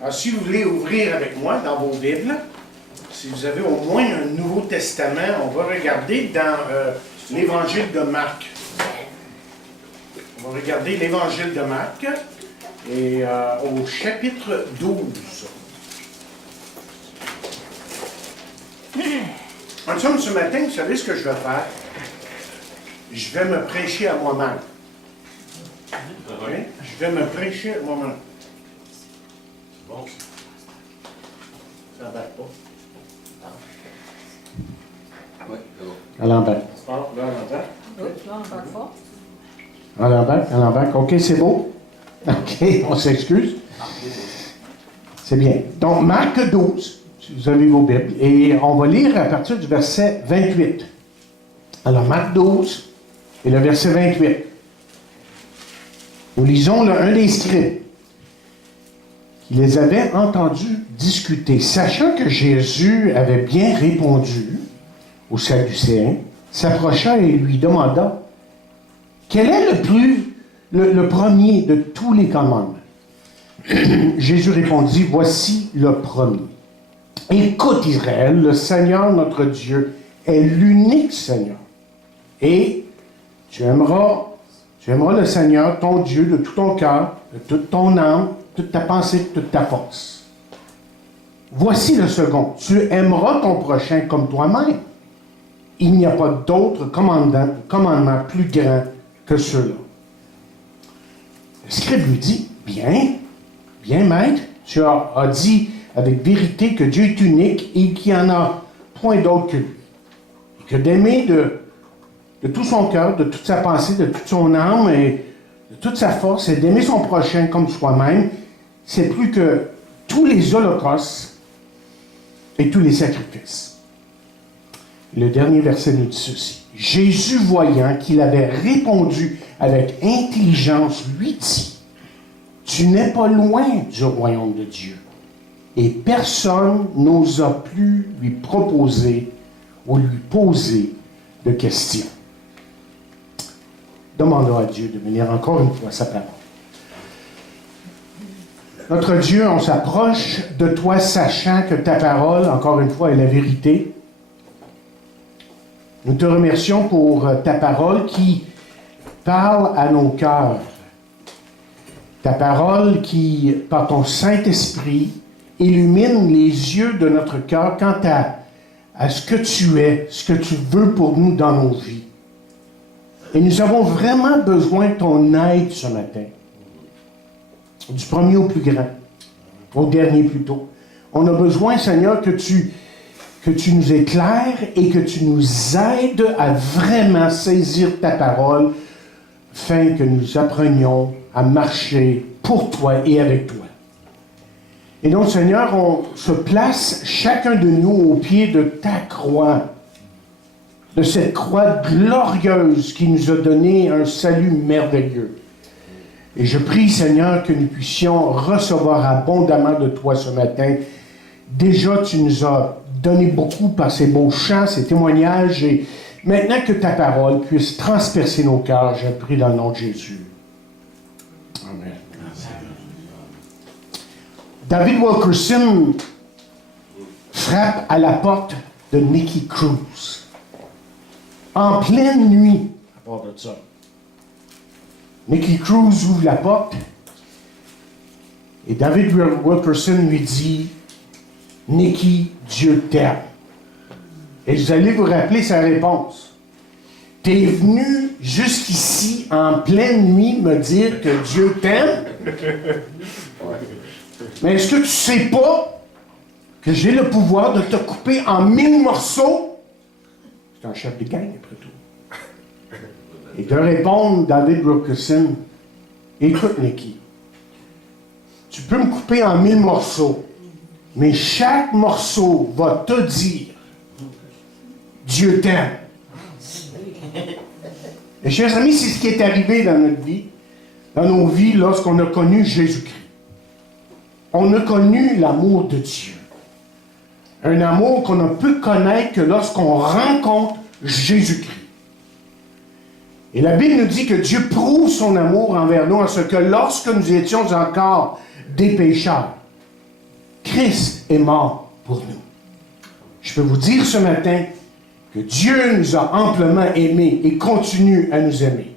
Alors, si vous voulez ouvrir avec moi dans vos Bibles, si vous avez au moins un Nouveau Testament, on va regarder dans l'Évangile de Marc. On va regarder l'Évangile de Marc et au chapitre 12. En somme, ce matin, vous savez ce que je vais faire? Je vais me prêcher à moi-même. Okay? Je vais me prêcher à moi-même. C'est bon, ça ne pas. Oui, c'est bon. À l'envers. À l'envers, à l'envers. OK, c'est beau. OK, on s'excuse. C'est bien. Donc, Marc 12, si vous avez vos Bibles, et on va lire à partir du verset 28. Alors, Marc 12 et le verset 28. Nous lisons un des scribes qui les avait entendus discuter, sachant que Jésus avait bien répondu aux Sadducéens, s'approcha et lui demanda quel est le premier de tous les commandements. Jésus répondit, voici le premier. Écoute Israël, le Seigneur notre Dieu est l'unique Seigneur. Et tu aimeras le Seigneur, ton Dieu, de tout ton cœur, de toute ton âme, toute ta pensée, de toute ta force. Voici le second. Tu aimeras ton prochain comme toi-même. Il n'y a pas d'autre commandement plus grand que ceux-là. Le scribe lui dit, bien maître, tu as dit avec vérité que Dieu est unique et qu'il n'y en a point d'autre que lui. Et que d'aimer de tout son cœur, de toute sa pensée, de toute son âme et de toute sa force, et d'aimer son prochain comme soi-même, c'est plus que tous les holocaustes et tous les sacrifices. Le dernier verset nous dit ceci. Jésus, voyant qu'il avait répondu avec intelligence, lui dit, tu n'es pas loin du royaume de Dieu. Et personne n'osa plus lui proposer ou lui poser de questions. Demandons à Dieu de venir encore une fois sa parole. Notre Dieu, on s'approche de toi sachant que ta parole, encore une fois, est la vérité. Nous te remercions pour ta parole qui parle à nos cœurs. Ta parole qui, par ton Saint-Esprit, illumine les yeux de notre cœur quant à ce que tu es, ce que tu veux pour nous dans nos vies. Et nous avons vraiment besoin de ton aide ce matin. Du premier au plus grand, au dernier plutôt. On a besoin, Seigneur, que tu nous éclaires et que tu nous aides à vraiment saisir ta parole afin que nous apprenions à marcher pour toi et avec toi. Et donc, Seigneur, on se place chacun de nous au pied de ta croix, de cette croix glorieuse qui nous a donné un salut merveilleux. Et je prie, Seigneur, que nous puissions recevoir abondamment de toi ce matin. Déjà, tu nous as donné beaucoup par ces beaux chants, ces témoignages, et maintenant que ta parole puisse transpercer nos cœurs, je prie dans le nom de Jésus. Amen. David Wilkerson frappe à la porte de Nicky Cruz. En pleine nuit, à part de ça, Nicky Cruz ouvre la porte et David Wilkerson lui dit « Nicky, Dieu t'aime. » Et vous allez vous rappeler sa réponse. « T'es venu jusqu'ici en pleine nuit me dire que Dieu t'aime? Mais est-ce que tu sais pas que j'ai le pouvoir de te couper en 1000 morceaux? » C'est un chef de gang, après tout. Et de répondre, David Wilkerson, écoute, Nicky, tu peux me couper en 1000 morceaux, mais chaque morceau va te dire, Dieu t'aime. Et chers amis, c'est ce qui est arrivé dans notre vie, dans nos vies, lorsqu'on a connu Jésus-Christ. On a connu l'amour de Dieu. Un amour qu'on ne peut connaître que lorsqu'on rencontre Jésus-Christ. Et la Bible nous dit que Dieu prouve son amour envers nous en ce que lorsque nous étions encore des pécheurs, Christ est mort pour nous. Je peux vous dire ce matin que Dieu nous a amplement aimés et continue à nous aimer.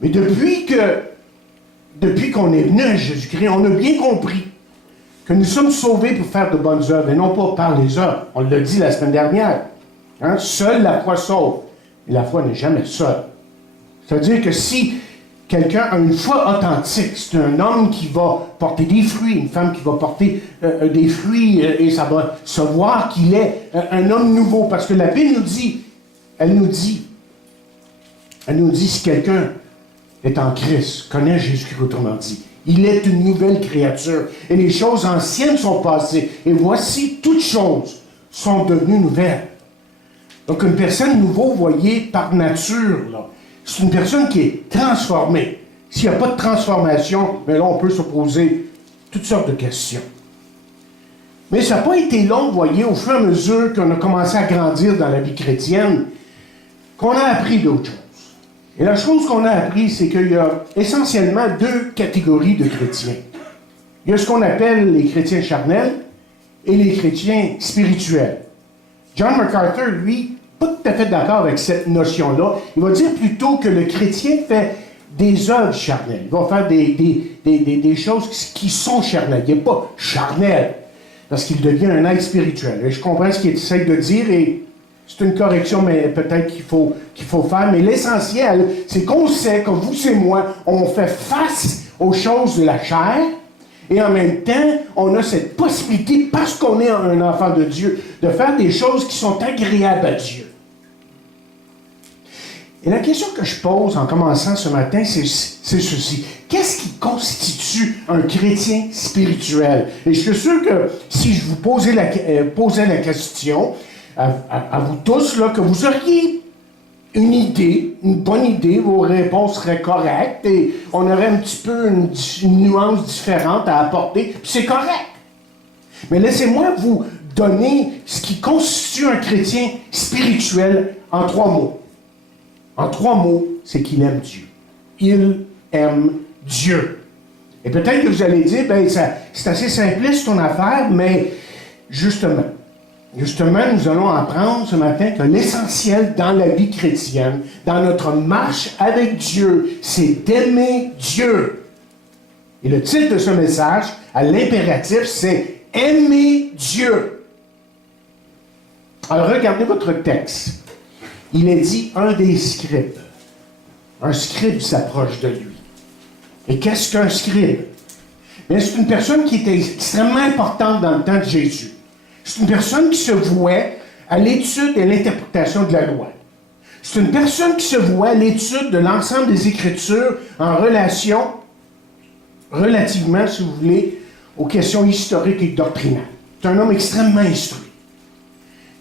Mais depuis qu'on est venu à Jésus-Christ, on a bien compris que nous sommes sauvés pour faire de bonnes œuvres et non pas par les œuvres. On l'a dit la semaine dernière. Hein? Seule la foi sauve. Et la foi n'est jamais seule. C'est-à-dire que si quelqu'un a une foi authentique, c'est un homme qui va porter des fruits, une femme qui va porter des fruits, et ça va se voir qu'il est un homme nouveau. Parce que la Bible elle nous dit, si quelqu'un est en Christ, connaît Jésus-Christ, autrement dit, il est une nouvelle créature. Et les choses anciennes sont passées. Et voici, toutes choses sont devenues nouvelles. Donc, une personne nouveau, vous voyez, par nature, là, c'est une personne qui est transformée. S'il n'y a pas de transformation, bien là, on peut se poser toutes sortes de questions. Mais ça n'a pas été long, vous voyez, au fur et à mesure qu'on a commencé à grandir dans la vie chrétienne, qu'on a appris d'autres choses. Et la chose qu'on a appris, c'est qu'il y a essentiellement deux catégories de chrétiens. Il y a ce qu'on appelle les chrétiens charnels et les chrétiens spirituels. John MacArthur, lui, pas tout à fait d'accord avec cette notion-là. Il va dire plutôt que le chrétien fait des œuvres charnelles. Il va faire des choses qui sont charnelles. Il n'est pas charnel, parce qu'il devient un être spirituel. Et je comprends ce qu'il essaie de dire, et c'est une correction, mais peut-être qu'il faut faire. Mais l'essentiel, c'est qu'on sait que vous et moi, on fait face aux choses de la chair, et en même temps, on a cette possibilité, parce qu'on est un enfant de Dieu, de faire des choses qui sont agréables à Dieu. Et la question que je pose en commençant ce matin, c'est ceci. Qu'est-ce qui constitue un chrétien spirituel? Et je suis sûr que si je vous posais la question à vous tous, là, que vous auriez une idée, une bonne idée, vos réponses seraient correctes et on aurait un petit peu une nuance différente à apporter, puis c'est correct. Mais laissez-moi vous donner ce qui constitue un chrétien spirituel en 3 mots. En 3 mots, c'est qu'il aime Dieu. Il aime Dieu. Et peut-être que vous allez dire, ben c'est assez simpliste ton affaire, mais justement, nous allons apprendre ce matin que l'essentiel dans la vie chrétienne, dans notre marche avec Dieu, c'est d'aimer Dieu. Et le titre de ce message, à l'impératif, c'est « Aimer Dieu ». Alors, regardez votre texte. Il est dit « un des scribes ». Un scribe s'approche de lui. Et qu'est-ce qu'un scribe? Bien, c'est une personne qui était extrêmement importante dans le temps de Jésus. C'est une personne qui se vouait à l'étude et l'interprétation de la loi. C'est une personne qui se vouait à l'étude de l'ensemble des Écritures en relation, relativement, si vous voulez, aux questions historiques et doctrinales. C'est un homme extrêmement instruit.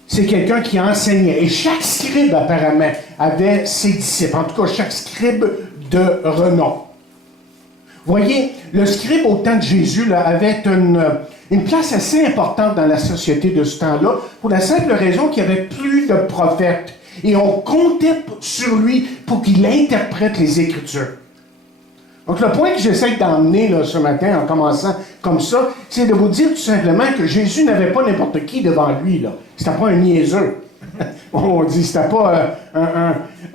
C'est quelqu'un qui enseignait. Et chaque scribe, apparemment, avait ses disciples. En tout cas, chaque scribe de renom. Vous voyez, le scribe au temps de Jésus là, avait une place assez importante dans la société de ce temps-là, pour la simple raison qu'il n'y avait plus de prophètes. Et on comptait sur lui pour qu'il interprète les Écritures. Donc le point que j'essaie d'emmener là, ce matin, en commençant comme ça, c'est de vous dire tout simplement que Jésus n'avait pas n'importe qui devant lui. Là. C'était pas un niaiseux. On dit c'était pas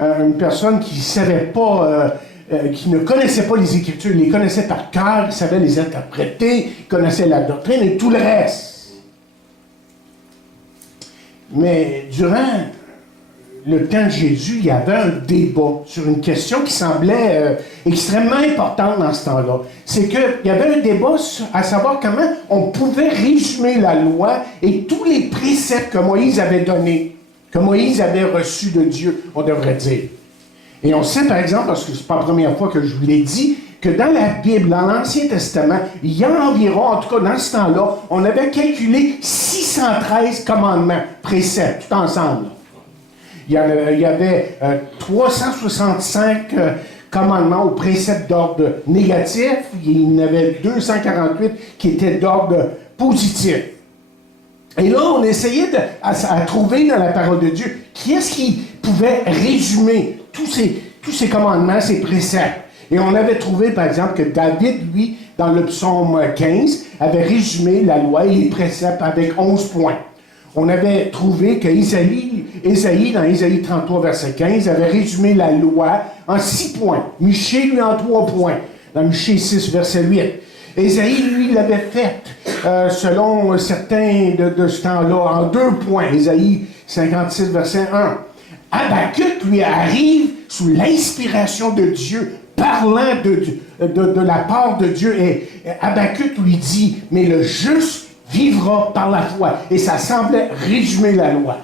une personne qui savait pas... qui ne connaissait pas les Écritures, il les connaissait par cœur, il savait les interpréter, il connaissait la doctrine et tout le reste. Mais durant le temps de Jésus, il y avait un débat sur une question qui semblait extrêmement importante dans ce temps-là. C'est qu'il y avait un débat à savoir comment on pouvait résumer la loi et tous les préceptes que Moïse avait donnés, que Moïse avait reçus de Dieu, on devrait dire. Et on sait, par exemple, parce que c'est pas la première fois que je vous l'ai dit, que dans la Bible, dans l'Ancien Testament, il y a environ, en tout cas dans ce temps-là, on avait calculé 613 commandements, préceptes, tout ensemble. Il y avait 365 commandements ou préceptes d'ordre négatif, il y en avait 248 qui étaient d'ordre positif. Et là, on essayait à trouver dans la parole de Dieu qui est-ce qui pouvait résumer tous ces commandements, ces préceptes. Et on avait trouvé, par exemple, que David, lui, dans le psaume 15, avait résumé la loi et les préceptes avec 11 points. On avait trouvé que Ésaïe, dans Ésaïe 33, verset 15, avait résumé la loi en 6 points. Michée, lui, en 3 points. Dans Michée 6, verset 8. Ésaïe, lui, l'avait fait, selon certains de ce temps-là, en 2 points. Ésaïe 56, verset 1. Habakkuk, lui, arrive sous l'inspiration de Dieu, parlant de la part de Dieu. Et Habakkuk lui dit, mais le juste vivra par la foi. Et ça semblait résumer la loi.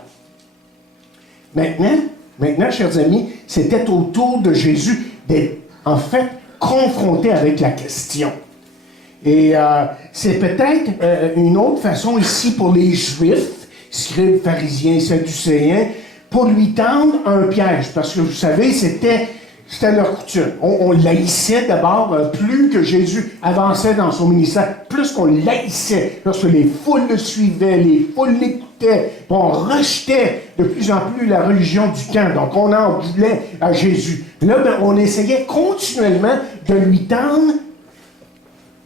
Maintenant, chers amis, c'était au tour de Jésus d'être, en fait, confronté avec la question. Et c'est peut-être une autre façon ici pour les Juifs, scribes, pharisiens, sadducéens, pour lui tendre un piège. Parce que vous savez, c'était leur coutume. On l'haïssait d'abord, plus que Jésus avançait dans son ministère, plus qu'on l'haïssait, lorsque les foules le suivaient, les foules l'écoutaient, on rejetait de plus en plus la religion du camp. Donc on en voulait à Jésus. Là, on essayait continuellement de lui tendre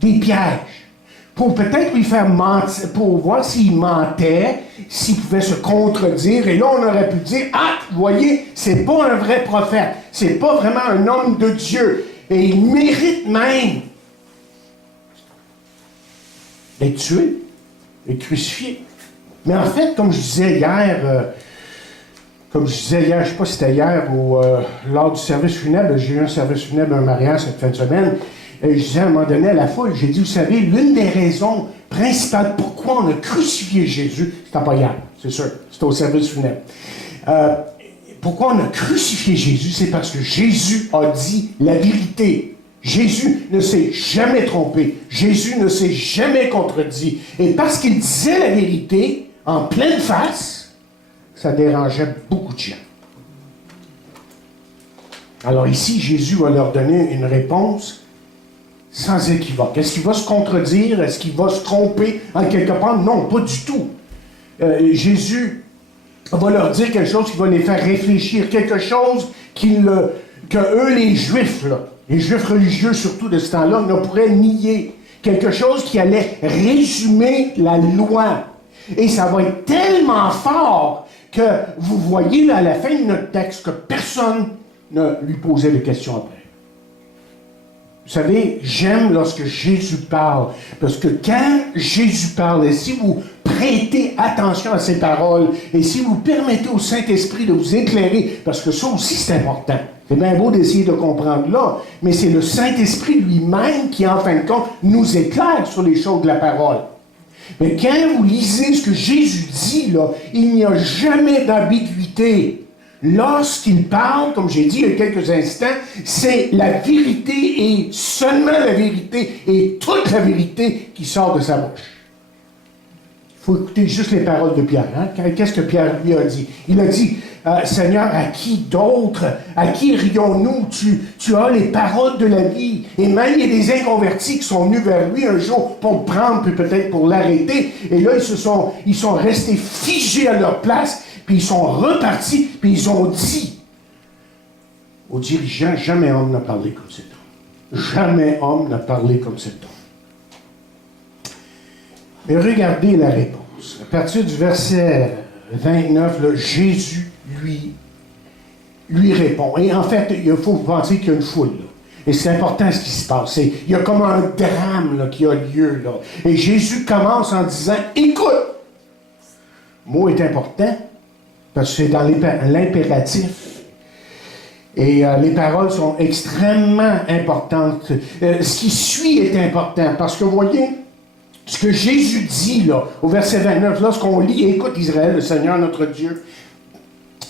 des pièges, pour peut-être lui faire mentir, pour voir s'il mentait, s'il pouvait se contredire. Et là, on aurait pu dire, ah, vous voyez, c'est pas un vrai prophète, c'est pas vraiment un homme de Dieu, et il mérite même d'être tué, d'être crucifié. Mais en fait, comme je disais hier, je ne sais pas si c'était hier ou lors du service funèbre, j'ai eu un service funèbre, un mariage cette fin de semaine. Et je disais à un moment donné à la foule, j'ai dit, vous savez, l'une des raisons principales pourquoi on a crucifié Jésus, c'était pas hier, c'est sûr, c'était au service funèbre. Pourquoi on a crucifié Jésus, c'est parce que Jésus a dit la vérité. Jésus ne s'est jamais trompé. Jésus ne s'est jamais contredit. Et parce qu'il disait la vérité, en pleine face, ça dérangeait beaucoup de gens. Alors ici, Jésus va leur donner une réponse sans équivoque. Est-ce qu'il va se contredire? Est-ce qu'il va se tromper en quelque part? Non, pas du tout. Jésus va leur dire quelque chose qui va les faire réfléchir, quelque chose que eux, les Juifs, là, les Juifs religieux surtout de ce temps-là, ne pourraient nier. Quelque chose qui allait résumer la loi. Et ça va être tellement fort que vous voyez là, à la fin de notre texte que personne ne lui posait de questions après. Vous savez, j'aime lorsque Jésus parle, parce que quand Jésus parle, et si vous prêtez attention à ses paroles, et si vous permettez au Saint-Esprit de vous éclairer, parce que ça aussi c'est important. C'est bien beau d'essayer de comprendre là, mais c'est le Saint-Esprit lui-même qui, en fin de compte, nous éclaire sur les choses de la parole. Mais quand vous lisez ce que Jésus dit, là, il n'y a jamais d'ambiguïté. Lorsqu'il parle, comme j'ai dit il y a quelques instants, c'est la vérité et seulement la vérité et toute la vérité qui sort de sa bouche. Il faut écouter juste les paroles de Pierre. Hein? Qu'est-ce que Pierre lui a dit? Il a dit, Seigneur, à qui d'autre? À qui irions-nous? Tu as les paroles de la vie. Et même il y a des inconvertis qui sont venus vers lui un jour pour le prendre, puis peut-être pour l'arrêter. Et là, ils sont restés figés à leur place. Puis ils sont repartis, puis ils ont dit aux dirigeants, jamais homme n'a parlé comme cet homme. Jamais homme n'a parlé comme cet homme. Mais regardez la réponse. À partir du verset 29, là, Jésus lui répond. Et en fait, il faut penser qu'il y a une foule. Là. Et c'est important ce qui se passe. Il y a comme un drame là, qui a lieu. Là. Et Jésus commence en disant, écoute, le mot est important. Parce que c'est dans l'impératif. Et les paroles sont extrêmement importantes. Ce qui suit est important. Parce que, vous voyez, ce que Jésus dit, là, au verset 29, lorsqu'on lit, écoute Israël, le Seigneur notre Dieu,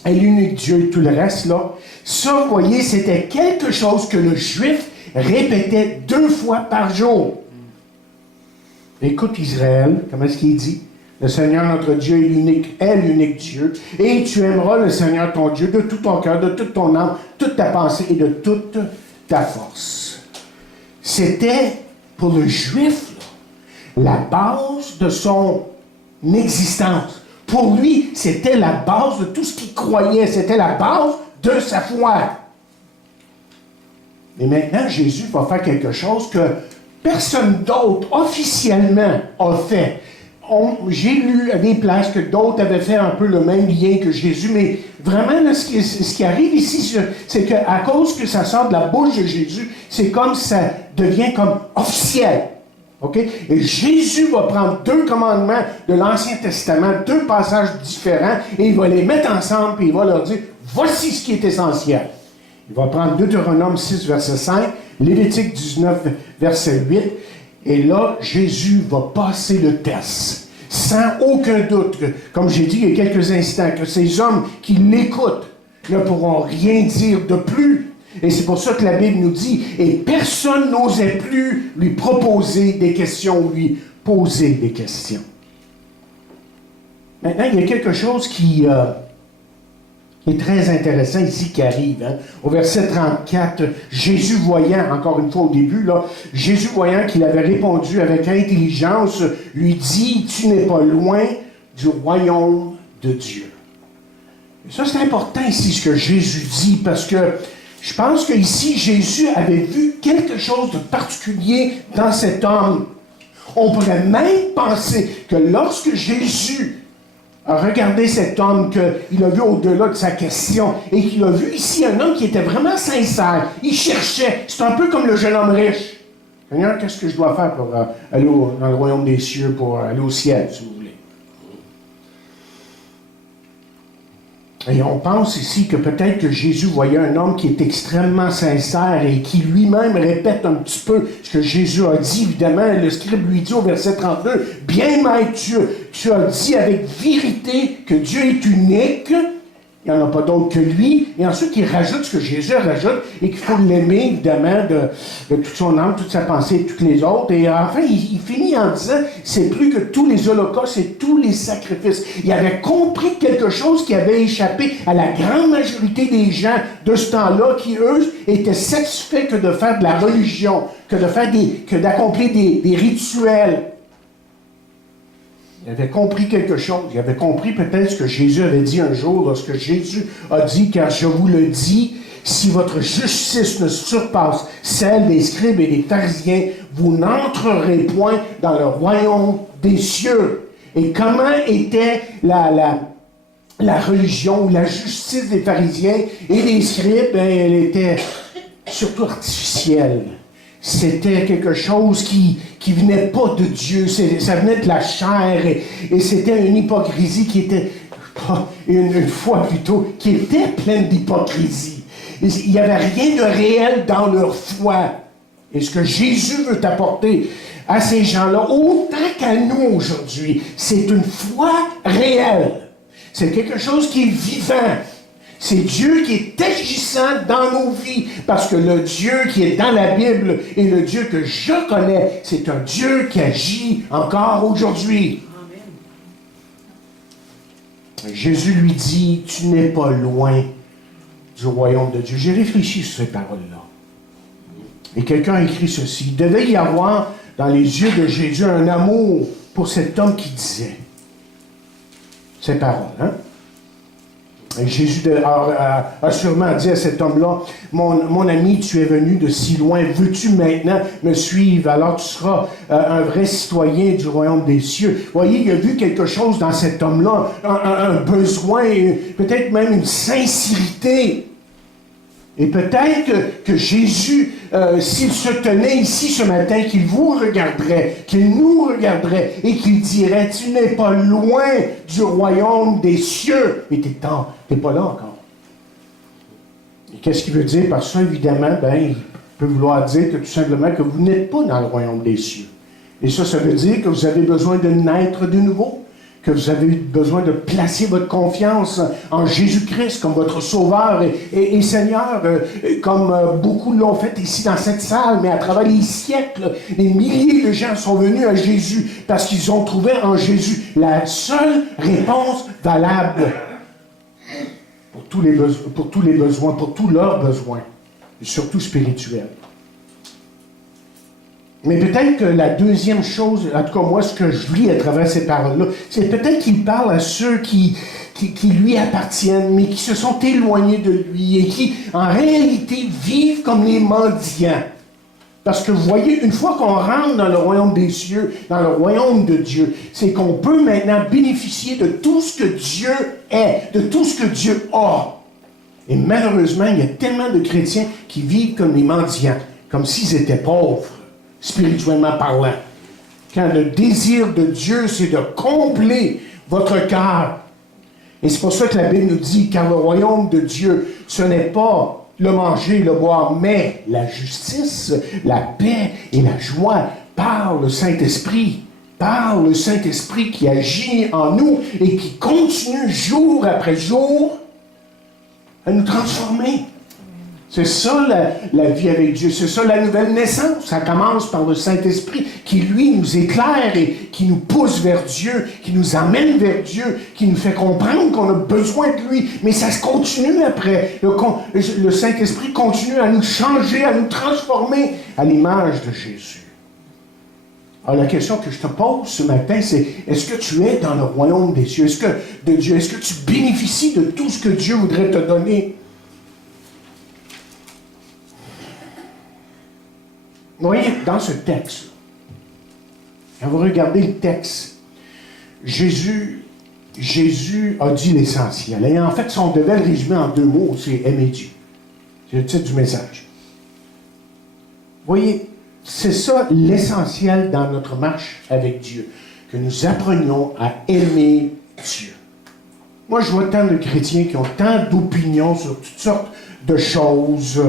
est l'unique Dieu et tout le reste, là, ça, vous voyez, c'était quelque chose que le Juif répétait 2 fois par jour. Écoute Israël, comment est-ce qu'il dit? Le Seigneur, notre Dieu, est l'unique Dieu. Et tu aimeras le Seigneur, ton Dieu, de tout ton cœur, de toute ton âme, toute ta pensée et de toute ta force. C'était, pour le Juif, la base de son existence. Pour lui, c'était la base de tout ce qu'il croyait. C'était la base de sa foi. Et maintenant, Jésus va faire quelque chose que personne d'autre officiellement a fait. J'ai lu à des places que d'autres avaient fait un peu le même lien que Jésus, mais vraiment, là, ce qui arrive ici, c'est qu'à cause que ça sort de la bouche de Jésus, c'est comme ça devient comme officiel. OK? Et Jésus va prendre 2 commandements de l'Ancien Testament, 2 passages différents, et il va les mettre ensemble, et il va leur dire, voici ce qui est essentiel. Il va prendre Deutéronome 6, verset 5, Lévitique 19, verset 8, et là, Jésus va passer le test, sans aucun doute, comme j'ai dit il y a quelques instants, que ces hommes qui l'écoutent ne pourront rien dire de plus. Et c'est pour ça que la Bible nous dit, et personne n'osait plus lui proposer des questions ou lui poser des questions. Maintenant, il y a quelque chose qui est très intéressant ici qui arrive. Hein. Au verset 34, Jésus voyant, encore une fois au début, là, Jésus voyant qu'il avait répondu avec intelligence, lui dit, tu n'es pas loin du royaume de Dieu. Et ça, c'est important ici ce que Jésus dit, parce que je pense qu'ici, Jésus avait vu quelque chose de particulier dans cet homme. On pourrait même penser que lorsque Jésus a regardé cet homme, qu'il a vu au-delà de sa question, et qu'il a vu ici un homme qui était vraiment sincère. Il cherchait. C'est un peu comme le jeune homme riche. Seigneur, qu'est-ce que je dois faire pour aller dans le royaume des cieux, pour aller au ciel, si vous voulez? Et on pense ici que peut-être que Jésus voyait un homme qui est extrêmement sincère et qui lui-même répète un petit peu ce que Jésus a dit. Évidemment, le scribe lui dit au verset 32, « Bien, maître, tu as dit avec vérité que Dieu est unique. » Il n'y en a pas d'autre que lui. Et ensuite, il rajoute ce que Jésus rajoute et qu'il faut l'aimer, évidemment, de toute son âme, toute sa pensée et toutes les autres. Et enfin, il finit en disant, c'est plus que tous les holocaustes et tous les sacrifices. Il avait compris quelque chose qui avait échappé à la grande majorité des gens de ce temps-là, qui, eux, étaient satisfaits que de faire de la religion, que d'accomplir des rituels. Il avait compris quelque chose. Il avait compris peut-être ce que Jésus avait dit un jour, lorsque Jésus a dit, car je vous le dis, si votre justice ne surpasse celle des scribes et des pharisiens, vous n'entrerez point dans le royaume des cieux. Et comment était la religion ou la justice des pharisiens et des scribes? Elle était surtout artificielle. C'était quelque chose qui venait pas de Dieu, ça venait de la chair, et c'était une hypocrisie qui était, une foi plutôt, qui était pleine d'hypocrisie. Il n'y avait rien de réel dans leur foi. Et ce que Jésus veut apporter à ces gens-là, autant qu'à nous aujourd'hui, c'est une foi réelle. C'est quelque chose qui est vivant. C'est Dieu qui est agissant dans nos vies, parce que le Dieu qui est dans la Bible et le Dieu que je connais, c'est un Dieu qui agit encore aujourd'hui. Amen. Jésus lui dit, tu n'es pas loin du royaume de Dieu. J'ai réfléchi sur ces paroles-là. Et quelqu'un a écrit ceci. Il devait y avoir dans les yeux de Jésus un amour pour cet homme qui disait ces paroles, hein? Et Jésus a sûrement dit à cet homme-là, mon ami, tu es venu de si loin, veux-tu maintenant me suivre? Alors tu seras un vrai citoyen du royaume des cieux. Vous voyez, il a vu quelque chose dans cet homme-là, un besoin, peut-être même une sincérité. Et peut-être que Jésus, s'il se tenait ici ce matin, qu'il vous regarderait, qu'il nous regarderait et qu'il dirait, tu n'es pas loin du royaume des cieux. Et t'es pas là encore. Et qu'est-ce qu'il veut dire par ça? Évidemment, il peut vouloir dire que tout simplement que vous n'êtes pas dans le royaume des cieux. Et ça veut dire que vous avez besoin de naître de nouveau, que vous avez besoin de placer votre confiance en Jésus-Christ comme votre Sauveur et Seigneur, comme beaucoup l'ont fait ici dans cette salle, mais à travers les siècles, des milliers de gens sont venus à Jésus parce qu'ils ont trouvé en Jésus la seule réponse valable pour tous les besoins, pour tous leurs besoins, et surtout spirituels. Mais peut-être que la deuxième chose, en tout cas moi, ce que je lis à travers ces paroles-là, c'est peut-être qu'il parle à ceux qui lui appartiennent, mais qui se sont éloignés de lui et qui, en réalité, vivent comme les mendiants. Parce que vous voyez, une fois qu'on rentre dans le royaume des cieux, dans le royaume de Dieu, c'est qu'on peut maintenant bénéficier de tout ce que Dieu est, de tout ce que Dieu a. Et malheureusement, il y a tellement de chrétiens qui vivent comme des mendiants, comme s'ils étaient pauvres, spirituellement parlant. Quand le désir de Dieu, c'est de combler votre cœur. Et c'est pour ça que la Bible nous dit, car le royaume de Dieu, ce n'est pas le manger, le boire, mais la justice, la paix et la joie par le Saint-Esprit. Par le Saint-Esprit qui agit en nous et qui continue jour après jour à nous transformer. C'est ça la vie avec Dieu, c'est ça la nouvelle naissance. Ça commence par le Saint-Esprit qui, lui, nous éclaire et qui nous pousse vers Dieu, qui nous amène vers Dieu, qui nous fait comprendre qu'on a besoin de lui. Mais ça se continue après. Le Saint-Esprit continue à nous changer, à nous transformer à l'image de Jésus. Alors la question que je te pose ce matin, c'est est-ce que tu es dans le royaume des cieux? Est-ce que tu bénéficies de tout ce que Dieu voudrait te donner? Vous voyez, dans ce texte, quand vous regardez le texte, Jésus a dit l'essentiel. Et en fait, si on devait le résumer en 2 mots, c'est aimer Dieu. C'est le titre du message. Vous voyez, c'est ça l'essentiel dans notre marche avec Dieu, que nous apprenions à aimer Dieu. Moi, je vois tant de chrétiens qui ont tant d'opinions sur toutes sortes de choses,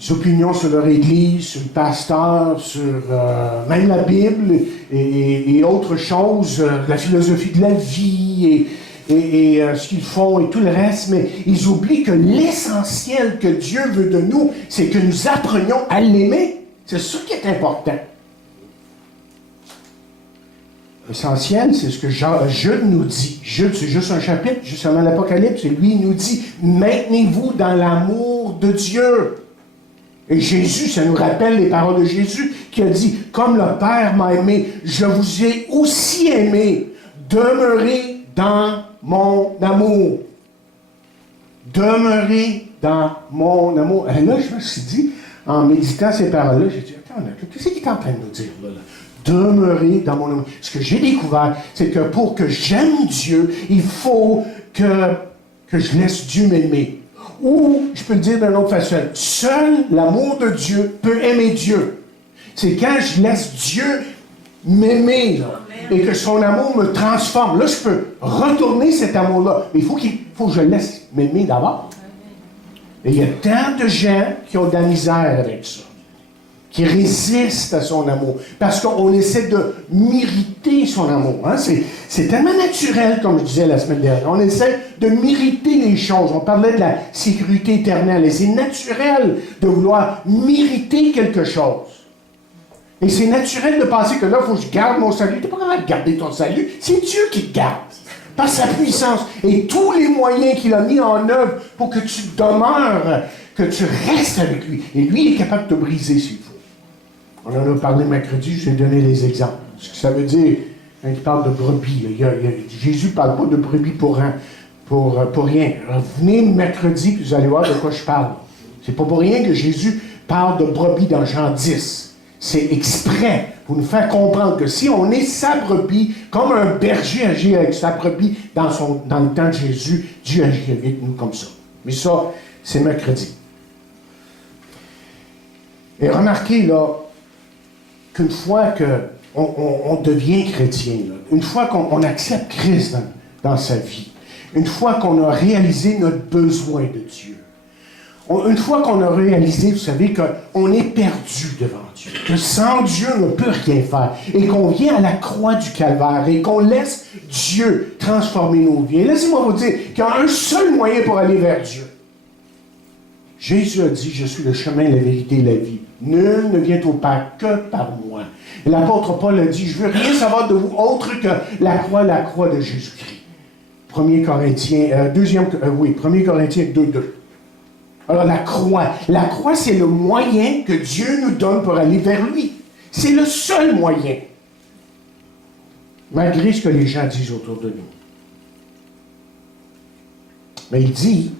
des opinions sur leur Église, sur le pasteur, sur même la Bible et autres choses, la philosophie de la vie et ce qu'ils font et tout le reste, mais ils oublient que l'essentiel que Dieu veut de nous, c'est que nous apprenions à l'aimer. C'est ça qui est important. L'essentiel, c'est ce que Jude nous dit. Jude, c'est juste un chapitre, juste avant l'Apocalypse, et lui, il nous dit, maintenez-vous dans l'amour de Dieu. Et Jésus, ça nous rappelle les paroles de Jésus qui a dit, comme le Père m'a aimé, je vous ai aussi aimé. Demeurez dans mon amour. Demeurez dans mon amour. Et là, je me suis dit, en méditant ces paroles-là, j'ai dit, attends, qu'est-ce qu'il est en train de nous dire là? Demeurez dans mon amour. Ce que j'ai découvert, c'est que pour que j'aime Dieu, il faut que je laisse Dieu m'aimer. Ou, je peux le dire d'une autre façon, seul l'amour de Dieu peut aimer Dieu. C'est quand je laisse Dieu m'aimer, là, et que son amour me transforme. Là, je peux retourner cet amour-là. Mais il faut que je laisse m'aimer d'abord. Et il y a tant de gens qui ont de la misère avec ça, qui résistent à son amour, parce qu'on essaie de mériter son amour. Hein? C'est tellement naturel, comme je disais la semaine dernière. On essaie de mériter les choses. On parlait de la sécurité éternelle. Et c'est naturel de vouloir mériter quelque chose. Et c'est naturel de penser que là, il faut que je garde mon salut. Tu n'es pas capable de garder ton salut. C'est Dieu qui te garde. Par sa puissance. Et tous les moyens qu'il a mis en œuvre pour que tu demeures, que tu restes avec lui. Et lui, il est capable de te briser s'il faut. On en a parlé mercredi, je vais donner les exemples. Ce que ça veut dire, quand il parle de brebis, Jésus ne parle pas de brebis pour rien. Alors, venez mercredi, puis vous allez voir de quoi je parle. C'est pas pour rien que Jésus parle de brebis dans Jean 10. C'est exprès pour nous faire comprendre que si on est sa brebis, comme un berger agit avec sa brebis dans le temps de Jésus, Dieu agit avec nous comme ça. Mais ça, c'est mercredi. Et remarquez, là, qu'une fois qu'on devient chrétien, là, une fois qu'on accepte Christ dans sa vie, une fois qu'on a réalisé notre besoin de Dieu, une fois qu'on a réalisé, vous savez, qu'on est perdu devant Dieu, que sans Dieu, on ne peut rien faire, et qu'on vient à la croix du Calvaire, et qu'on laisse Dieu transformer nos vies. Et laissez-moi vous dire qu'il y a un seul moyen pour aller vers Dieu. Jésus a dit, je suis le chemin, la vérité et la vie. Nul ne vient au Père que par moi. Et l'apôtre Paul a dit, je ne veux rien savoir de vous autre que la croix de Jésus-Christ. 1 Corinthiens 2:2. Alors la croix, c'est le moyen que Dieu nous donne pour aller vers lui. C'est le seul moyen. Malgré ce que les gens disent autour de nous. Mais il dit,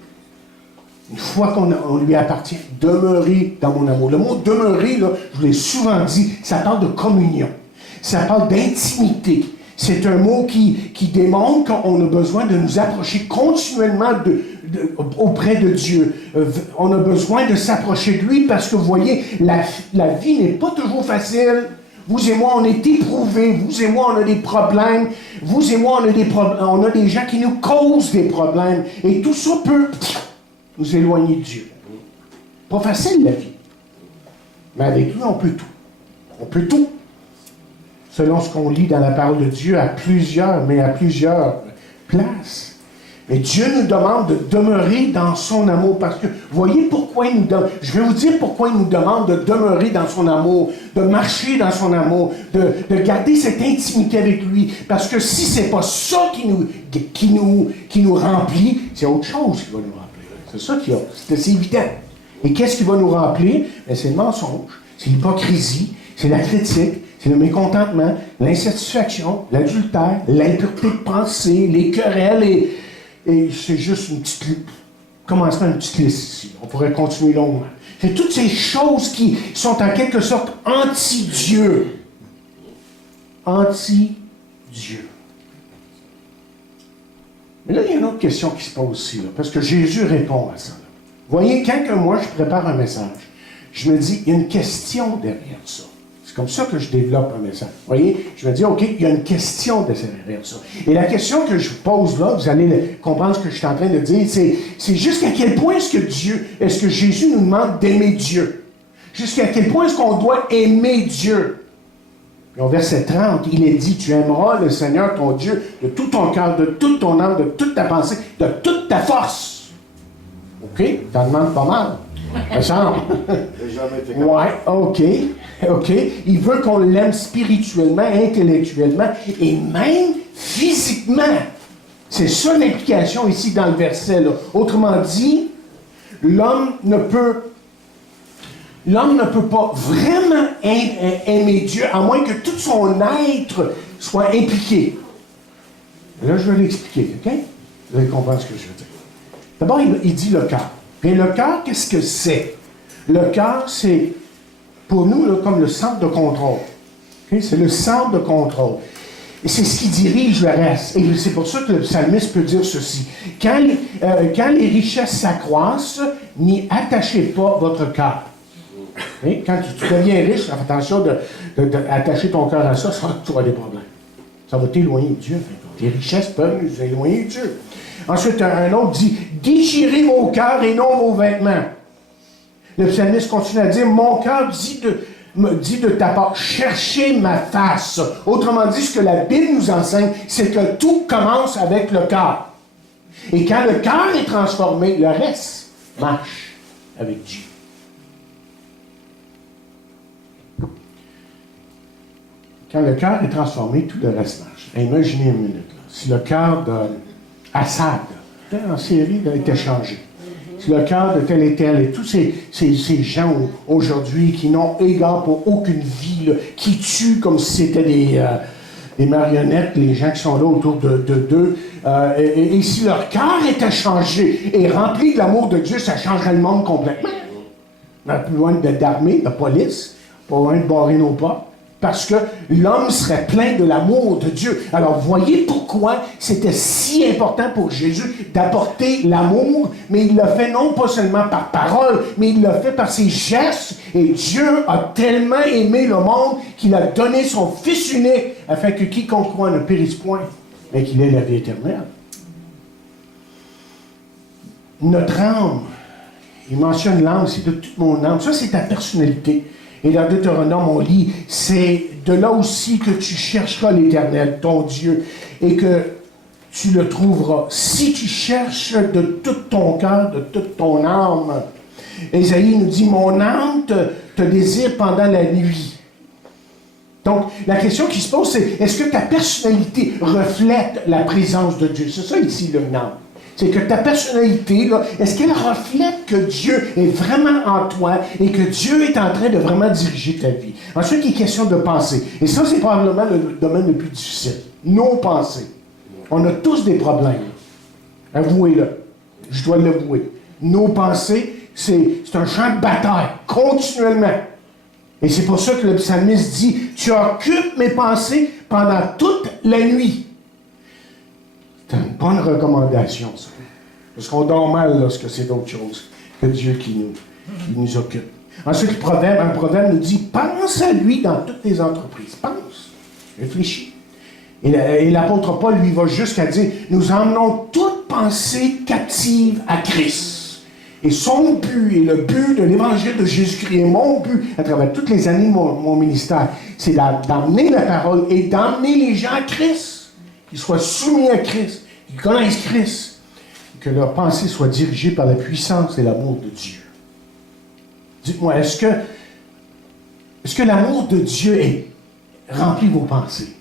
Une fois qu'on lui appartient, demeurer dans mon amour. Le mot demeurer, là, je vous l'ai souvent dit, ça parle de communion. Ça parle d'intimité. C'est un mot qui démontre qu'on a besoin de nous approcher continuellement auprès de Dieu. On a besoin de s'approcher de lui parce que, vous voyez, la vie n'est pas toujours facile. Vous et moi, on est éprouvés. Vous et moi, on a des problèmes. Vous et moi, on a des gens qui nous causent des problèmes. Et tout ça peut nous éloigner de Dieu. Pas facile, la vie. Mais avec lui, on peut tout. On peut tout. Selon ce qu'on lit dans la parole de Dieu, à plusieurs places. Mais Dieu nous demande de demeurer dans son amour. Parce que, voyez pourquoi il nous demande. Je vais vous dire pourquoi il nous demande de demeurer dans son amour, de marcher dans son amour, de garder cette intimité avec lui. Parce que si c'est pas ça qui nous remplit, c'est autre chose qui va nous remplir. C'est ça qu'il y a. C'est évident. Et qu'est-ce qui va nous remplir? Bien, c'est le mensonge, c'est l'hypocrisie, c'est la critique, c'est le mécontentement, l'insatisfaction, l'adultère, l'impureté de pensée, les querelles, et c'est juste une petite liste ici. On pourrait continuer longuement. C'est toutes ces choses qui sont en quelque sorte anti-Dieu. Anti-Dieu. Mais là, il y a une autre question qui se pose aussi, là, parce que Jésus répond à ça. Vous voyez, quand moi je prépare un message, je me dis, il y a une question derrière ça. C'est comme ça que je développe un message. Vous voyez, je me dis, OK, il y a une question derrière ça. Et la question que je vous pose là, vous allez comprendre ce que je suis en train de dire, c'est jusqu'à quel point est-ce que Jésus nous demande d'aimer Dieu? Jusqu'à quel point est-ce qu'on doit aimer Dieu? Et au verset 30, il est dit, tu aimeras le Seigneur ton Dieu de tout ton cœur, de toute ton âme, de toute ta pensée, de toute ta force. OK? T'en demandes pas mal. Ça semble. Ouais, OK. Il veut qu'on l'aime spirituellement, intellectuellement et même physiquement. C'est ça l'implication ici dans le verset, là. Autrement dit, l'homme ne peut pas vraiment aimer Dieu, à moins que tout son être soit impliqué. Là, je vais l'expliquer, OK? Vous allez comprendre ce que je veux dire. D'abord, il dit le cœur. Et le cœur, qu'est-ce que c'est? Le cœur, c'est, pour nous, là, comme le centre de contrôle. Okay? C'est le centre de contrôle. Et c'est ce qui dirige le reste. Et c'est pour ça que le psalmiste peut dire ceci. Quand les richesses s'accroissent, n'y attachez pas votre cœur. Et quand tu deviens riche, fais attention d'attacher ton cœur à ça, tu auras des problèmes. Ça va t'éloigner de Dieu. Tes richesses peuvent nous éloigner de Dieu. Ensuite, un autre dit, déchirez vos cœurs et non vos vêtements. Le psalmiste continue à dire, mon cœur dit de ta part, cherchez ma face. Autrement dit, ce que la Bible nous enseigne, c'est que tout commence avec le cœur. Et quand le cœur est transformé, le reste marche avec Dieu. Quand le cœur est transformé, tout le reste marche. Imaginez une minute. Là. Si le cœur d'Assad, en Syrie, a été changé. Si le cœur de tel et tel, et tous ces gens aujourd'hui qui n'ont égard pour aucune vie, là, qui tuent comme si c'était des marionnettes, les gens qui sont là autour d'eux, et si leur cœur était changé et rempli de l'amour de Dieu, ça changerait le monde complètement. On n'a plus loin d'armée, de police, pas loin de barrer nos pas. Parce que l'homme serait plein de l'amour de Dieu. Alors, voyez pourquoi c'était si important pour Jésus d'apporter l'amour, mais il l'a fait non pas seulement par parole, mais il l'a fait par ses gestes. Et Dieu a tellement aimé le monde qu'il a donné son Fils unique, afin que quiconque croit ne périsse point, mais qu'il ait la vie éternelle. Notre âme, il mentionne l'âme, c'est de toute mon âme. Ça, c'est ta personnalité. Et dans Deutéronome, on lit, c'est de là aussi que tu chercheras l'Éternel, ton Dieu, et que tu le trouveras. Si tu cherches de tout ton cœur, de toute ton âme. Ésaïe nous dit, mon âme te désire pendant la nuit. Donc, la question qui se pose, c'est, est-ce que ta personnalité reflète la présence de Dieu? C'est ça ici, le âme. C'est que ta personnalité, là, est-ce qu'elle reflète que Dieu est vraiment en toi et que Dieu est en train de vraiment diriger ta vie? Ensuite, il est question de penser. Et ça, c'est probablement le domaine le plus difficile. Nos pensées. On a tous des problèmes. Avouez-le. Je dois l'avouer. nos pensées, c'est un champ de bataille, continuellement. Et c'est pour ça que le psalmiste dit, « Tu occupes mes pensées pendant toute la nuit. » C'est une bonne recommandation, ça. Parce qu'on dort mal lorsque c'est d'autres choses que Dieu qui nous occupe. Ensuite, un proverbe nous dit, « Pense à lui dans toutes les entreprises. » Pense, réfléchis. Et l'apôtre Paul, lui, va jusqu'à dire, « Nous emmenons toute pensée captive à Christ. » Et son but, et le but de l'évangile de Jésus-Christ, et mon but, à travers toutes les années de mon ministère, c'est d'emmener la parole et d'emmener les gens à Christ, qu'ils soient soumis à Christ, qu'ils connaissent Christ, que leur pensée soit dirigée par la puissance et l'amour de Dieu. Dites-moi, est-ce que l'amour de Dieu remplit vos pensées?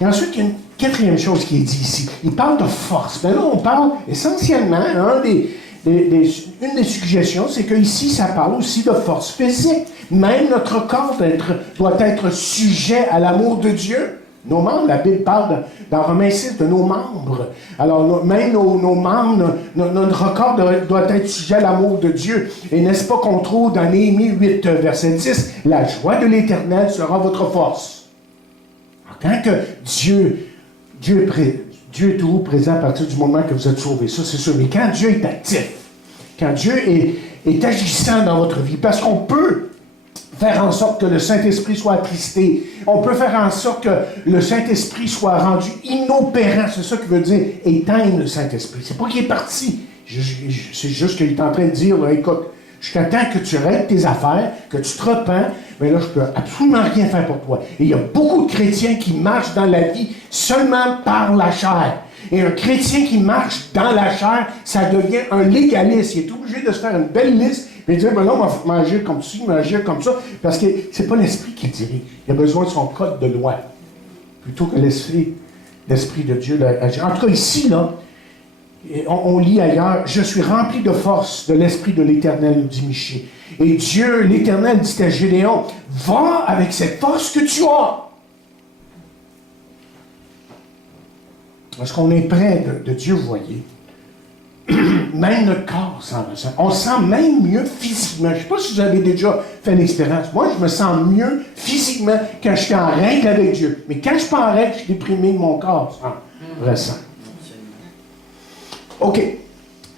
Et ensuite, il y a une quatrième chose qui est dit ici. Il parle de force. Mais là, on parle essentiellement, une des suggestions, c'est qu'ici, ça parle aussi de force physique. Même notre corps doit être sujet à l'amour de Dieu. Nos membres, la Bible parle dans Romains 6 de nos membres. Alors, même nos membres, notre corps doit être sujet à l'amour de Dieu. Et n'est-ce pas qu'on trouve dans Néhémie 8, verset 10, « La joie de l'Éternel sera votre force. » Quand que Dieu est toujours présent à partir du moment que vous êtes sauvés, ça c'est sûr. Mais quand Dieu est actif, quand Dieu est agissant dans votre vie, parce qu'on peut faire en sorte que le Saint-Esprit soit attristé, on peut faire en sorte que le Saint-Esprit soit rendu inopérant, c'est ça qui veut dire éteindre le Saint-Esprit. C'est pas qu'il est parti, c'est juste qu'il est en train de dire, là, écoute, jusqu'à temps que tu règles tes affaires, que tu te repens, mais là, je peux absolument rien faire pour toi. Et il y a beaucoup de chrétiens qui marchent dans la vie seulement par la chair. Et un chrétien qui marche dans la chair, ça devient un légaliste. Il est obligé de se faire une belle liste et de dire, ben là, on va m'agir comme ci, m'agir comme ça, parce que c'est pas l'esprit qui dirige. Il a besoin de son code de loi, plutôt que l'esprit de Dieu agir. En tout cas, ici, là, on lit ailleurs, « Je suis rempli de force de l'Esprit de l'Éternel, nous dit Michée. » Et Dieu, l'Éternel, dit à Gédéon, « Va avec cette force que tu as. » Est-ce qu'on est près de Dieu, vous voyez? Même notre corps s'en ressent. On se sent même mieux physiquement. Je ne sais pas si vous avez déjà fait l'expérience. Moi, je me sens mieux physiquement quand je suis en règle avec Dieu. Mais quand je ne suis pas en règle, je suis déprimé de mon corps s'en ressent. OK.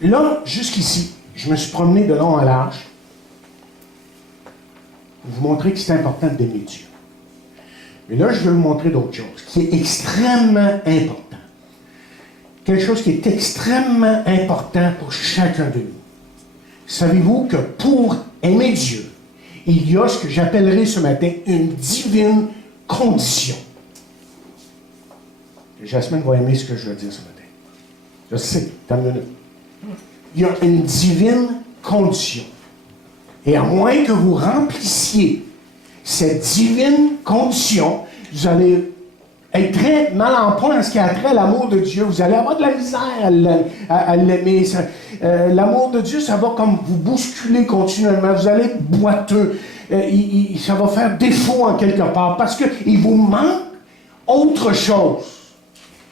Là, jusqu'ici, je me suis promené de long en large pour vous montrer que c'est important d'aimer Dieu. Mais là, je vais vous montrer d'autres choses qui est extrêmement important. Quelque chose qui est extrêmement important pour chacun de nous. Savez-vous que pour aimer Dieu, il y a ce que j'appellerai ce matin une divine condition. Jasmine va aimer ce que je vais dire ce matin. Je sais, t'as une minute. Il y a une divine condition. Et à moins que vous remplissiez cette divine condition, vous allez être très mal en point en ce qui a trait à l'amour de Dieu. Vous allez avoir de la misère à l'aimer. L'amour de Dieu, ça va comme vous bousculer continuellement. Vous allez être boiteux. Ça va faire défaut en quelque part parce qu'il vous manque autre chose.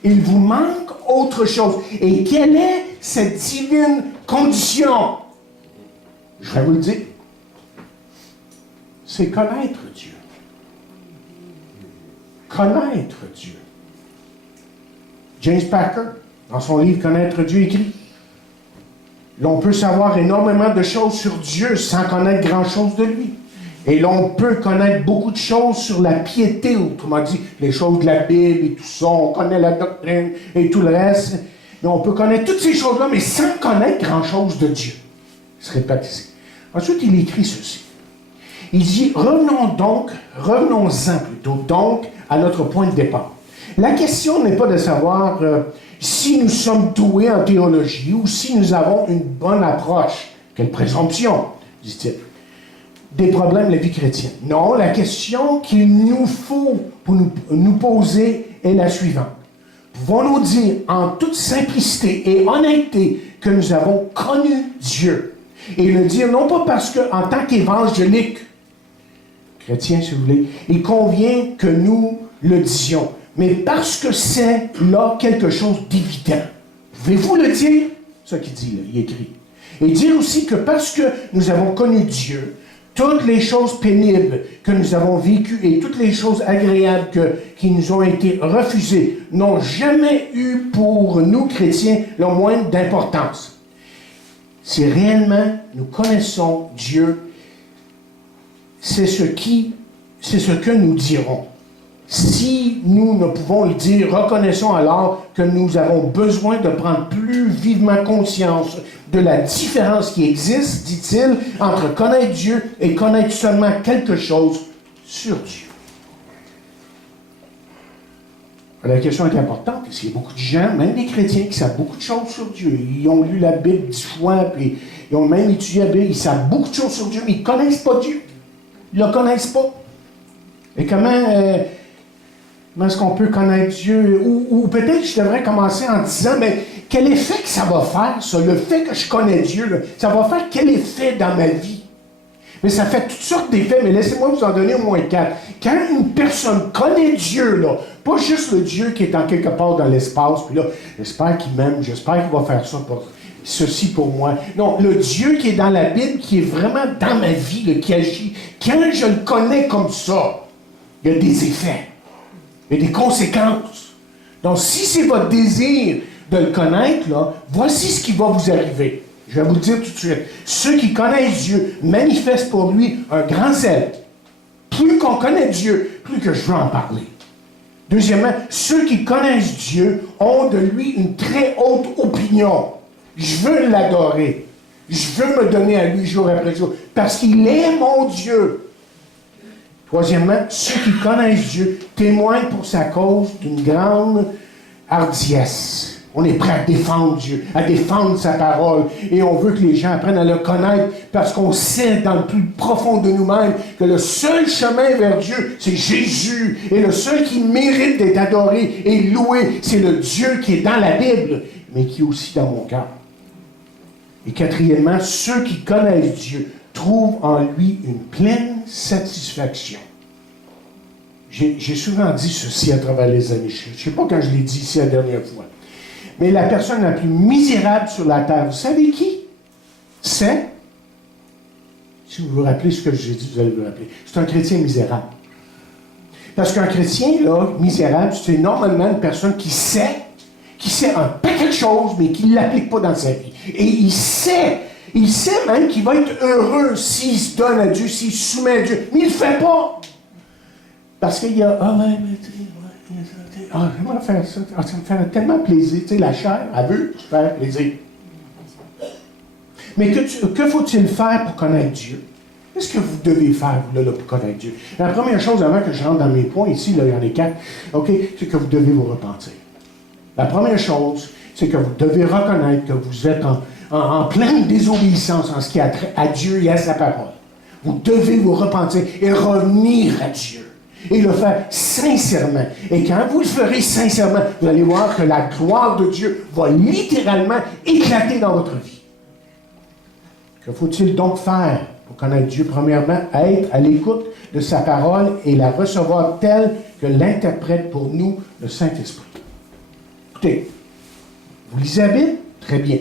Il vous manque autre chose. Et quelle est cette divine condition? Je vais vous le dire. C'est connaître Dieu. Connaître Dieu. James Packer, dans son livre Connaître Dieu, écrit, l'on peut savoir énormément de choses sur Dieu sans connaître grand-chose de lui. Et l'on peut connaître beaucoup de choses sur la piété, autrement dit, les choses de la Bible et tout ça, on connaît la doctrine et tout le reste. Mais on peut connaître toutes ces choses-là, mais sans connaître grand-chose de Dieu. Il se répète ici. Ensuite, il écrit ceci. Il dit, revenons-en plutôt, donc, à notre point de départ. La question n'est pas de savoir si nous sommes doués en théologie ou si nous avons une bonne approche. Quelle présomption, dit-il, des problèmes de la vie chrétienne. Non, la question qu'il nous faut pour nous poser est la suivante. Pouvons-nous dire en toute simplicité et honnêteté que nous avons connu Dieu? Et le dire non pas parce qu'en tant qu'évangélique, chrétien si vous voulez, il convient que nous le disions, mais parce que c'est là quelque chose d'évident. Pouvez-vous le dire? C'est ce qu'il dit là, il écrit. Et dire aussi que parce que nous avons connu Dieu, toutes les choses pénibles que nous avons vécues et toutes les choses agréables qui nous ont été refusées n'ont jamais eu pour nous, chrétiens, le moindre d'importance. Si réellement nous connaissons Dieu, c'est ce que nous dirons. Si nous ne pouvons le dire, reconnaissons alors que nous avons besoin de prendre plus vivement conscience de la différence qui existe, dit-il, entre connaître Dieu et connaître seulement quelque chose sur Dieu. La question est importante, parce qu'il y a beaucoup de gens, même des chrétiens, qui savent beaucoup de choses sur Dieu. Ils ont lu la Bible 10 fois, puis ils ont même étudié la Bible, ils savent beaucoup de choses sur Dieu, mais ils ne connaissent pas Dieu. Ils ne le connaissent pas. Et comment est-ce qu'on peut connaître Dieu? Ou peut-être je devrais commencer en disant, mais quel effet que ça va faire, ça? Le fait que je connais Dieu, là, ça va faire quel effet dans ma vie? Mais ça fait toutes sortes d'effets, mais laissez-moi vous en donner au moins 4. Quand une personne connaît Dieu, là, pas juste le Dieu qui est en quelque part dans l'espace, puis là, j'espère qu'il m'aime, j'espère qu'il va faire ça pour ceci pour moi. Non, le Dieu qui est dans la Bible, qui est vraiment dans ma vie, là, qui agit. Quand je le connais comme ça, il y a des effets. Il y a des conséquences. Donc, si c'est votre désir de le connaître, là, voici ce qui va vous arriver. Je vais vous le dire tout de suite. Ceux qui connaissent Dieu manifestent pour lui un grand zèle. Plus qu'on connaît Dieu, plus que je veux en parler. Deuxièmement, ceux qui connaissent Dieu ont de lui une très haute opinion. Je veux l'adorer. Je veux me donner à lui jour après jour. Parce qu'il est mon Dieu. Troisièmement, ceux qui connaissent Dieu témoignent pour sa cause d'une grande hardiesse. On est prêt à défendre Dieu, à défendre sa parole. Et on veut que les gens apprennent à le connaître parce qu'on sait dans le plus profond de nous-mêmes que le seul chemin vers Dieu, c'est Jésus. Et le seul qui mérite d'être adoré et loué, c'est le Dieu qui est dans la Bible, mais qui est aussi dans mon cœur. Et quatrièmement, ceux qui connaissent Dieu trouvent en lui une pleine satisfaction. J'ai souvent dit ceci à travers les années. Je ne sais pas quand je l'ai dit ici la dernière fois. Mais la personne la plus misérable sur la terre, vous savez qui? C'est, si vous vous rappelez ce que j'ai dit, vous allez vous rappeler, c'est un chrétien misérable. Parce qu'un chrétien, là, misérable, c'est normalement une personne qui sait un paquet de choses, mais qui ne l'applique pas dans sa vie. Et il sait même qu'il va être heureux s'il se donne à Dieu, s'il se soumet à Dieu, mais il ne le fait pas. Parce qu'il y a, j'aimerais faire ça. Ça me fait tellement plaisir. Tu sais, la chair, elle veut se faire plaisir. Mais que faut-il faire pour connaître Dieu? Qu'est-ce que vous devez faire, vous, là, pour connaître Dieu? La première chose, avant que je rentre dans mes points, ici, là, il y en a 4, OK, c'est que vous devez vous repentir. La première chose, c'est que vous devez reconnaître que vous êtes en pleine désobéissance en ce qui a trait à Dieu et à sa parole. Vous devez vous repentir et revenir à Dieu. Et le faire sincèrement. Et quand vous le ferez sincèrement, vous allez voir que la gloire de Dieu va littéralement éclater dans votre vie. Que faut-il donc faire pour connaître Dieu? Premièrement, être à l'écoute de sa parole et la recevoir telle que l'interprète pour nous le Saint-Esprit. Écoutez, vous lisez la Bible? Très bien.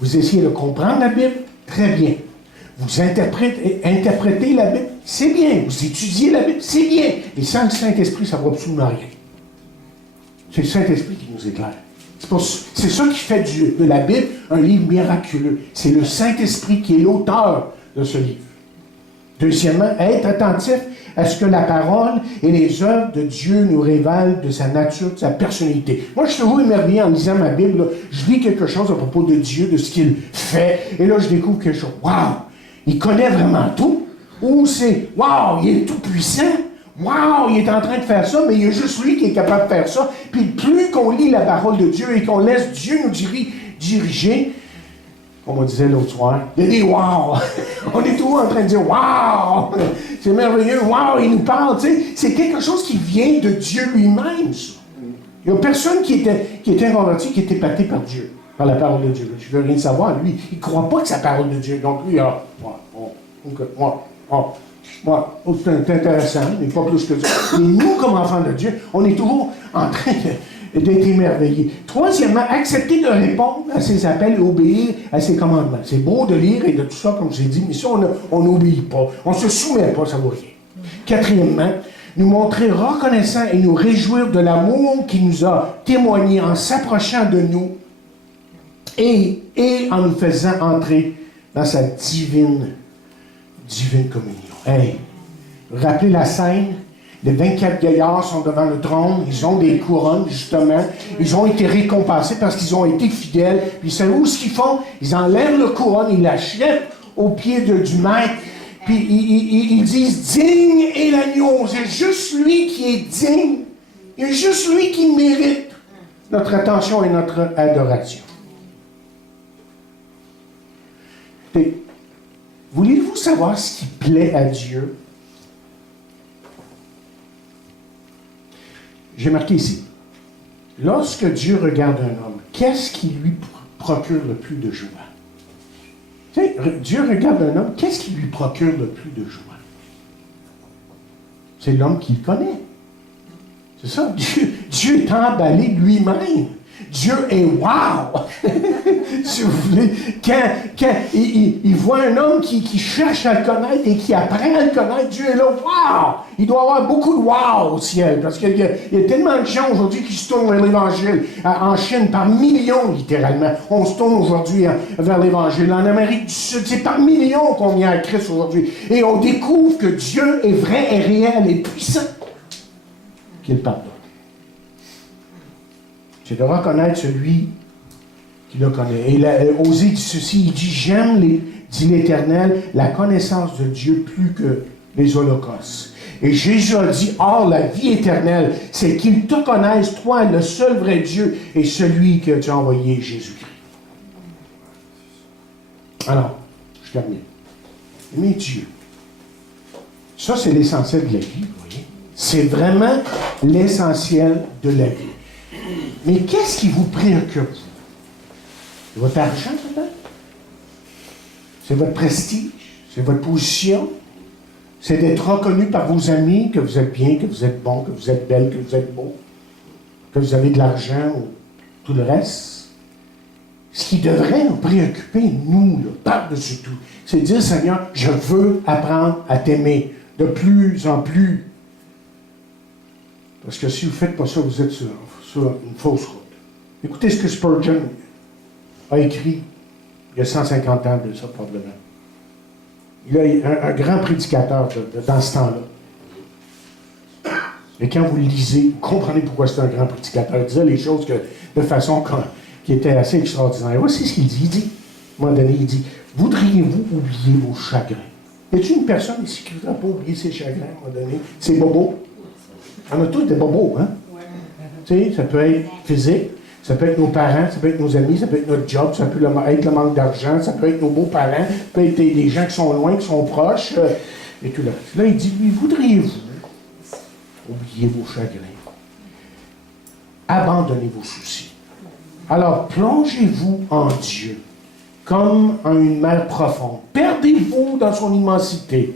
Vous essayez de comprendre la Bible? Très bien. Vous interprétez la Bible? C'est bien. Vous étudiez la Bible? C'est bien. Et sans le Saint-Esprit, ça ne va absolument rien. C'est le Saint-Esprit qui nous éclaire. C'est ça qui fait de la Bible un livre miraculeux. C'est le Saint-Esprit qui est l'auteur de ce livre. Deuxièmement, être attentif à ce que la parole et les œuvres de Dieu nous révèlent de sa nature, de sa personnalité. Moi, je suis toujours émerveillé en lisant ma Bible. Là, je lis quelque chose à propos de Dieu, de ce qu'il fait, et là, je découvre quelque chose. Waouh! Il connaît vraiment tout. Ou c'est, waouh, il est tout puissant. Waouh, il est en train de faire ça, mais il y a juste lui qui est capable de faire ça. Puis plus qu'on lit la parole de Dieu et qu'on laisse Dieu nous diriger, comme on disait l'autre soir, il y a des waouh. On est toujours en train de dire waouh, c'est merveilleux, waouh, il nous parle. Tu sais, c'est quelque chose qui vient de Dieu lui-même, ça. Il n'y a personne qui était converti, qui était épaté par Dieu, par la parole de Dieu. Je ne veux rien savoir. Lui, il ne croit pas que c'est la parole de Dieu. Donc lui, c'est intéressant, mais pas plus que ça. Mais nous, comme enfants de Dieu, on est toujours en train d'être émerveillé. Troisièmement, accepter de répondre à ses appels et obéir à ses commandements. C'est beau de lire et de tout ça, comme j'ai dit, mais si on n'obéit pas, on ne se soumet pas, ça ne vaut rien. Quatrièmement, nous montrer reconnaissants et nous réjouir de l'amour qu'il nous a témoigné en s'approchant de nous et en nous faisant entrer dans sa divine communion. Hey, rappelez la scène, les 24 gaillards sont devant le trône, ils ont des couronnes, justement, ils ont été récompensés parce qu'ils ont été fidèles, puis c'est où ce qu'ils font? Ils enlèvent le couronne, ils la jettent aux pieds du maître, puis ils disent, digne est l'agneau, c'est juste lui qui est digne, il y a juste lui qui mérite notre attention et notre adoration. Et, voulez-vous savoir ce qui plaît à Dieu? J'ai marqué ici. Lorsque Dieu regarde un homme, qu'est-ce qui lui procure le plus de joie? Tu sais, Dieu regarde un homme, qu'est-ce qui lui procure le plus de joie? C'est l'homme qu'il connaît. C'est ça. Dieu est emballé lui-même. Dieu est wow! Si vous voulez, quand il voit un homme qui cherche à le connaître et qui apprend à le connaître, Dieu est là, wow! Il doit y avoir beaucoup de wow au ciel, parce qu'il y a tellement de gens aujourd'hui qui se tournent vers l'Évangile. En Chine, par millions, littéralement, on se tourne aujourd'hui vers l'Évangile. En Amérique du Sud, c'est par millions qu'on vient à Christ aujourd'hui. Et on découvre que Dieu est vrai et réel et puissant. Qu'il pardonne. C'est de reconnaître celui qui le connaît. Et Osée dit ceci, il dit, j'aime, dit l'Éternel, la connaissance de Dieu plus que les holocaustes. Et Jésus a dit, or, la vie éternelle, c'est qu'il te connaisse, toi, le seul vrai Dieu, et celui que tu as envoyé, Jésus-Christ. Alors, je termine. Aimer Dieu. Ça, c'est l'essentiel de la vie, vous voyez. C'est vraiment l'essentiel de la vie. Mais qu'est-ce qui vous préoccupe? C'est votre argent, peut-être? C'est votre prestige? C'est votre position? C'est d'être reconnu par vos amis que vous êtes bien, que vous êtes bon, que vous êtes belle, que vous êtes beau, que vous avez de l'argent ou tout le reste? Ce qui devrait nous préoccuper, nous, là, par-dessus tout, c'est de dire, Seigneur, je veux apprendre à t'aimer de plus en plus. Parce que si vous ne faites pas ça, vous êtes sur une fausse route. Écoutez ce que Spurgeon a écrit il y a 150 ans de ça, probablement. Il est un grand prédicateur dans ce temps-là. Et quand vous le lisez, vous comprenez pourquoi c'est un grand prédicateur. Il disait les choses de façon qui était assez extraordinaire. Voici ce qu'il dit. Il dit, à un moment donné, il dit, voudriez-vous oublier vos chagrins? Y a-t-il une personne ici qui ne voudrait pas oublier ses chagrins, à un moment donné? C'est bobo. On a tous des bobos, hein? Tu sais, ça peut être physique, ça peut être nos parents, ça peut être nos amis, ça peut être notre job, ça peut être le manque d'argent, ça peut être nos beaux-parents, ça peut être des gens qui sont loin, qui sont proches, et tout là. Là, il dit, lui, voudriez-vous oublier vos chagrins? Abandonnez vos soucis. Alors, plongez-vous en Dieu, comme en une mer profonde. Perdez-vous dans son immensité.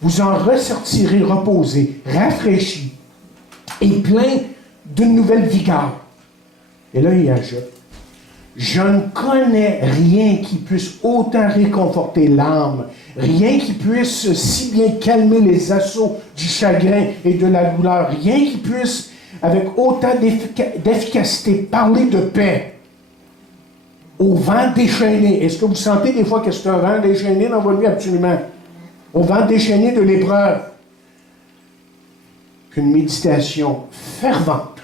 Vous en ressortirez reposé, rafraîchi et plein d'une nouvelle vigueur. Et là, il ajoute, je ne connais rien qui puisse autant réconforter l'âme, rien qui puisse si bien calmer les assauts du chagrin et de la douleur, rien qui puisse, avec autant d'efficacité, parler de paix au vent déchaîné. Est-ce que vous sentez des fois que c'est un vent déchaîné dans votre vie? Absolument. Au vent déchaîné de l'épreuve. Qu'une méditation fervente,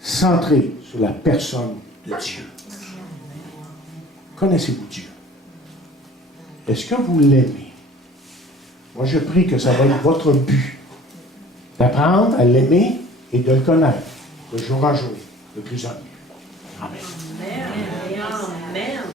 centrée sur la personne de Dieu. Connaissez-vous Dieu? Est-ce que vous l'aimez? Moi, je prie que ça va être votre but, d'apprendre à l'aimer et de le connaître, de jour en jour, de plus en plus. Amen.